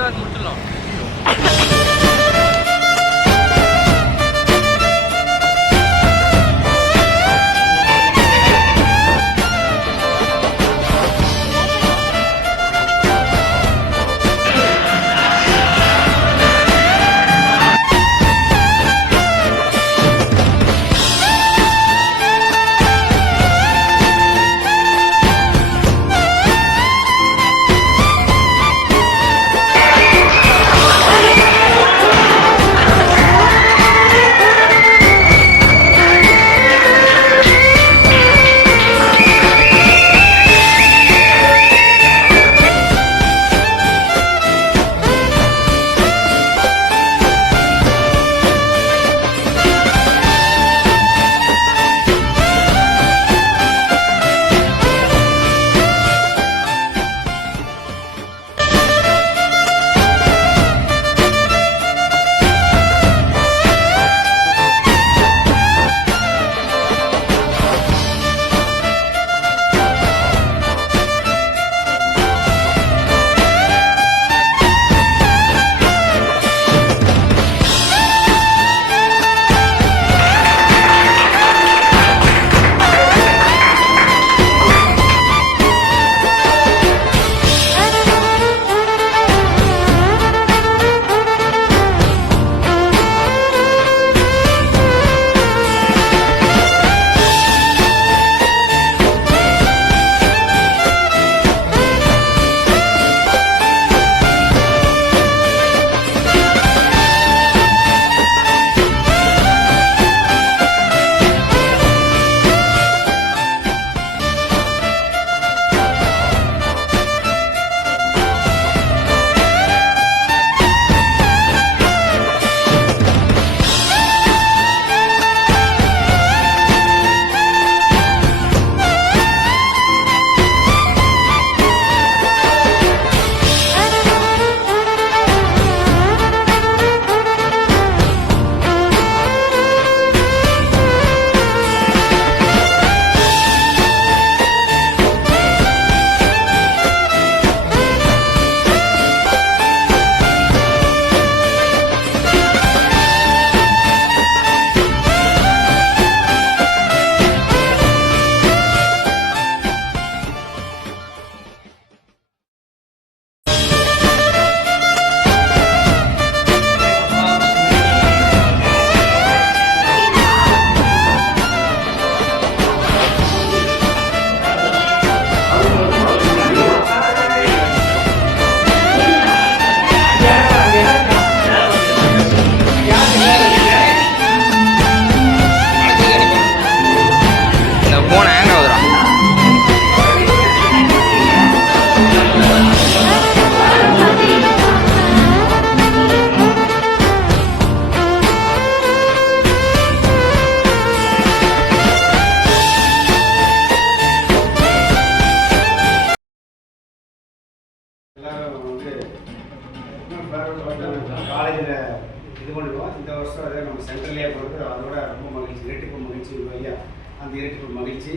தான் முடிச்சிடலாம். காலேஜில் இது பண்ணுவோம். இந்த வருஷம் அதே நம்ம சென்ட்ரல்லே போகிறது அதோட ரொம்ப மகிழ்ச்சி, இரட்டிப்பு மகிழ்ச்சி இல்லையா? அந்த இரட்டிப்பு மகிழ்ச்சி.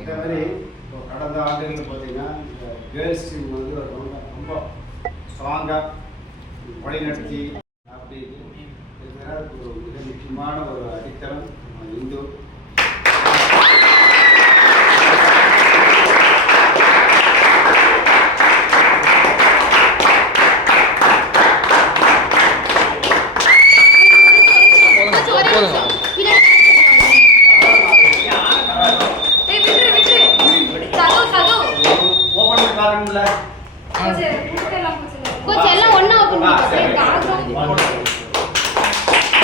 இந்த மாதிரி இப்போ கடந்த ஆண்டுகளில் பார்த்தீங்கன்னா இந்த கேர்ள்ஸ் டீம் வந்து ரொம்ப ஸ்ட்ராங்காக வழிநடத்தி அப்படி இருக்கிற ஒரு மிக முக்கியமான ஒரு அடித்தளம் இந்து.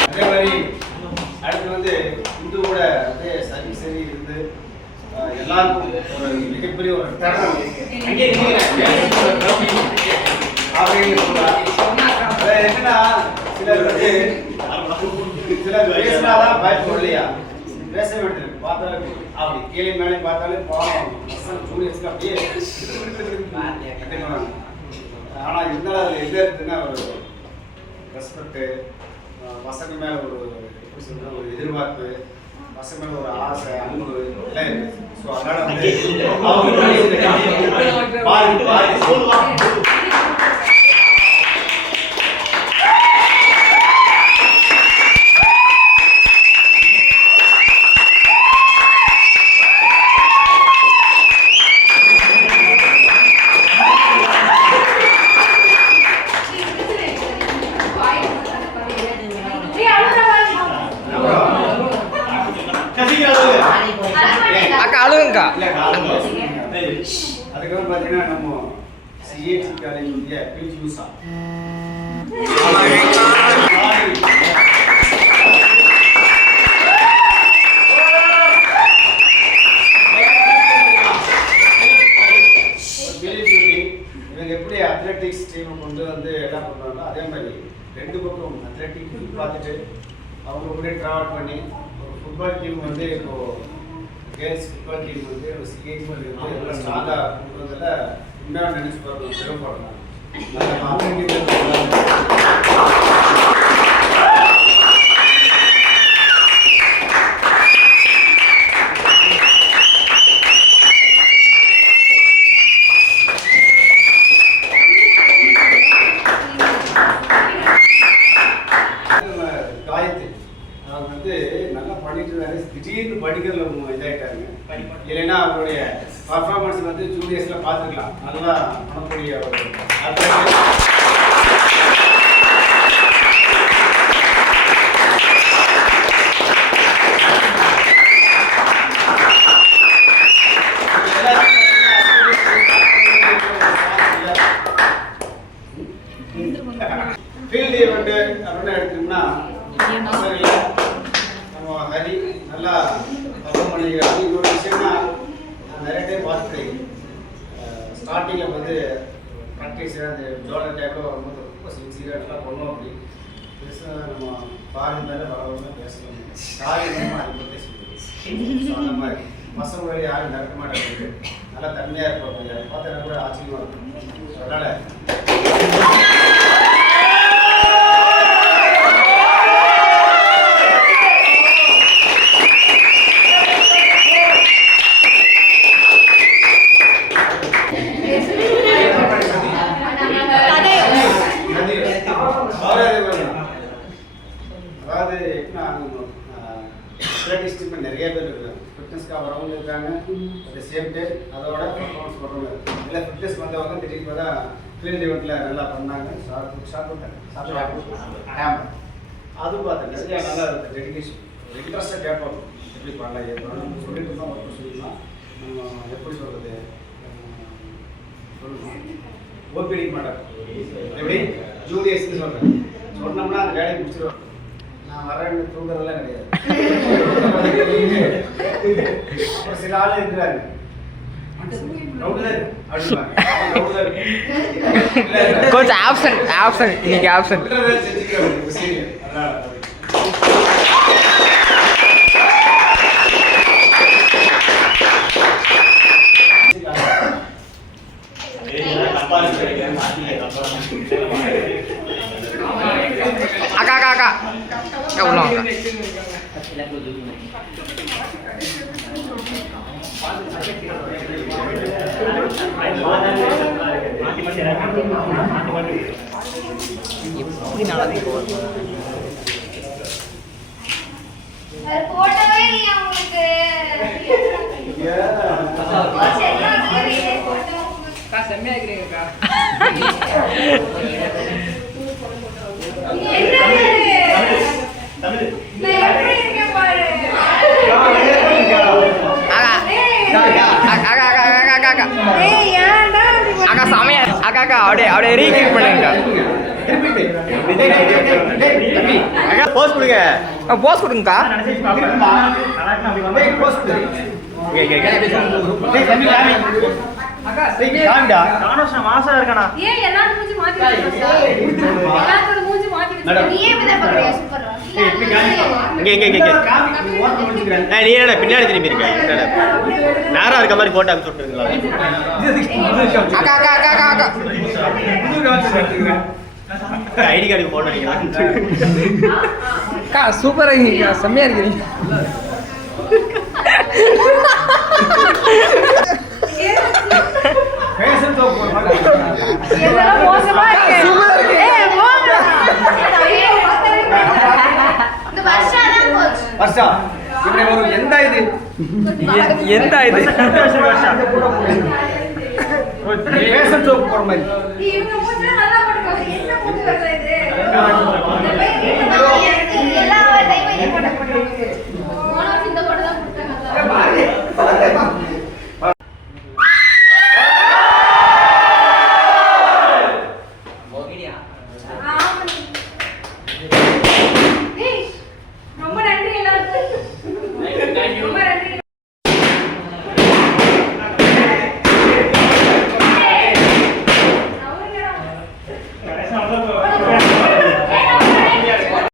அதே மாதிரி அடுத்து வந்து இந்துவோட அதே சரி இருந்து எல்லாருக்கும் ஒரு மிகப்பெரிய ஒரு தரம் என்னன்னா சிலர் வந்து சிலர் பேசினாதான் பயப்படும் இல்லையா? பேச வேண்டியது பார்த்தாலும் அப்படி கீழே மேலே பார்த்தாலும் பாவம் ஜூனியர்ஸ்க்கு அப்படியே கற்றுக்கணும். ஆனால் இருந்தாலும் அதில் எது இருக்குன்னா ஒரு ரெஸ்பெக்டு, பசங்க மேலே ஒரு எப்படி சொல்கிறது ஒரு எதிர்பார்ப்பு, பசங்க மேலே ஒரு ஆசை, அன்பு எல்லாம் இருக்குது. ஸோ அதனால் வந்து அவங்க இல்லைங்கக்கா. அதுக்கப்புறம் பார்த்தீங்கன்னா நம்ம சிஏடி காலேஜ் பிஜி யூசா இவங்க எப்படி அத்லெட்டிக்ஸ் டீமை கொண்டு வந்து என்ன பண்ணுறாங்களோ அதே மாதிரி ரெண்டு பக்கம் அத்லெட்டிக் பார்த்துட்டு அவங்க கூட ட்ராவல் பண்ணி ஒரு ஃபுட்பால் டீம் வந்து இப்போது கேர்ள்ஸ் ஃபுட்பால் டீம் வந்து ஒரு சிஏடி வந்து எல்லாம் ஸ்ட்ராங்காக கொண்டு வந்ததில் உண்மையாக நினைச்சு பார்க்கணும், பெருமைப்படணும். திடீர்னு படிக்கிறதுல இதாயிட்டாங்க. இல்லைன்னா அவருடைய பர்ஃபார்மன்ஸ் வந்து ஜூனியர்ஸ்ல பார்த்துக்கலாம். நல்லா பண்ணக்கூடிய ஒரு ஃபீல்டு ஈவெண்ட் அப்படின்னு எடுத்தோம்னா ஹரி நல்லா பர்ஃபார்ம் பண்ணிக்கிறாங்க. இன்னொரு விஷயம்னா நான் நிறைய டைம் பார்த்துருக்கேன். ஸ்டார்டிங்கில் வந்து ப்ராக்டிஸ் அந்த ஜோர்டன் டைப்பில் வரும்போது ரொம்ப சின்சியராக பண்ணுவோம். அப்படி பெருசாக நம்ம பாதி மேலே வரவங்க பேசலாம். காரியமாக அதை பற்றி சொல்லுவோம். அந்த மாதிரி மசம் வழி யாரும் நடக்க மாட்டாங்க. நல்லா தன்மையாக இருப்பாங்க. அதை பார்த்து எனக்கு கூட ஆச்சரியமாக இருக்கும். அதனால் அதாவது அத்லெட்டிக்ஸ் டீம் நிறைய பேர் இருக்காங்க. ஃபிட்னஸ்க்காக வரவங்க இருக்காங்க. அட் சேம் டைம் அதோட பர்ஃபார்மன்ஸ் பண்ணுறவங்க இல்லை ஃபிட்னஸ் வந்தவங்க திடீர்னு பார்த்தா ஃபீல்டு ஈவெண்ட்டில் நல்லா பண்ணாங்க. அதுவும் பார்த்தேன் நிறையா நல்லா இருக்குது. டெடிகேஷன் இன்ட்ரெஸ்ட்டாக கேட்பாங்க. எப்படி பண்ணலாம் ஏன் பண்ணலாம் சொல்லிட்டு இருந்தால் ஒர்க் சொல்லிடலாம். எப்படி சொல்கிறது சொல்லணும் ஓபிடி மாட்டாங்க. எப்படி ஜூனியர்ஸ்ன்னு சொல்கிறேன் சொன்னோம்னா அந்த வேலையை முடிச்சிடுவாங்க. நான் வரேன்னு தூங்குறதெல்லாம் கிடையாது. அப்புறம் சில ஆள் இருக்கிறாரு கொஞ்சம் ஆப்ஷன் இன்னைக்கு ஆப்ஷன் அக்கா உள்ள எப்படி நாளைக்கு போட்டோவே இல்லையா உங்களுக்கு? செம்மையா இருக்கிறீங்கக்கா. அக்கா சமையா அக்கா அப்படியே ரீக்ரியேட் பண்ணுங்க. போஸ் கொடுங்க. போஸ் கொடுங்கக்கா. மாசா இருக்கானா? ஏன் எல்லாரும் மூஞ்சி மாத்தி வச்சிருக்கீங்க? எல்லாரோட மூஞ்சி மாத்தி வச்சிருக்கீங்க. நீ ஏன் இத பண்றியா? சூப்பரா. நீ என்ன பின்னாடி திரும்பி இருக்க? நேரா இருக்க மாதிரி போட்டோ அனுப்பிச்சு விட்டுருங்களா? ஐடி கார்டுக்கு போட்டோ அடிக்கலாம். சூப்பரா இருக்கீங்க. செம்மையா இருக்கிறீங்க. வருஷா இப்படி ஒரு எந்த இது ஃபேஷன் ஷோ போற மாதிரி இவங்க மூஞ்சி நல்லா போட்டுருக்காங்க. என்ன மூஞ்சி வருது இது? எல்லா டைமும் இது போட்டுருக்காங்க.